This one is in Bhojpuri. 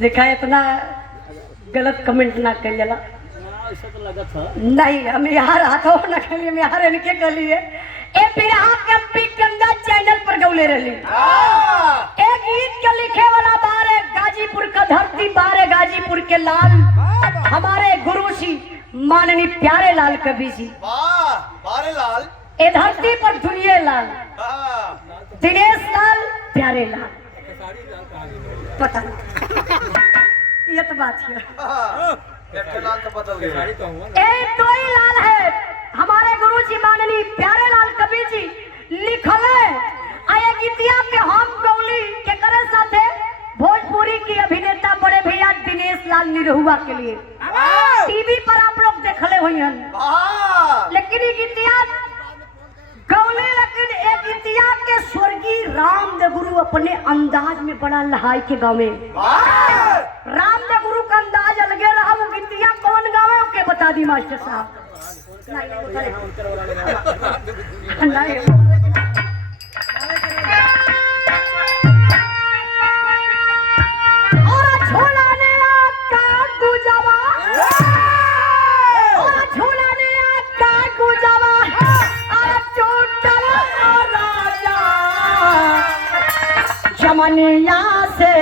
देखा इतना गलत कमेंट ना कर जला ऐसा तो लगा था नहीं हम यार हाथों ना खेलिए मैं यार इनके गलिए ए बिरहा के पिकंदा चैनल पर गौले रही एक गीत के लिखे वाला बारे गाजीपुर का धरती बारे गाजीपुर के लाल हमारे गुरु जी माननीय प्यारे लाल कवि जी बारे लाल ए धरती पर दुनिया लाल दिनेश लाल प्यारे लाल पता नहीं ये तो बात है लाल तो पता ए तो ही लाल है हमारे गुरु जी माननीय प्यारे लाल कवि जी लिखल है आया गीतिया के हम गौली के करे साथे भोजपुरी की अभिनेता बड़े भैया दिनेश लाल निरहुआ के लिए टीवी पर आप लोग देखले होइहन लेकिन ये गीतिया गौली लेकिन एक गीतिया के स्वर्गीय रामदेव गुरु अपने अंदाज में बड़ा लहाई के गावे रामदेव गुरु का अंदाज अलगे रहा वो गीतिया कौन गावे ओके बता दी मास्टर साहब नहीं और झोलाने का गुजावा और झोलाने का गुजावा और चोटल राजा जमनिया से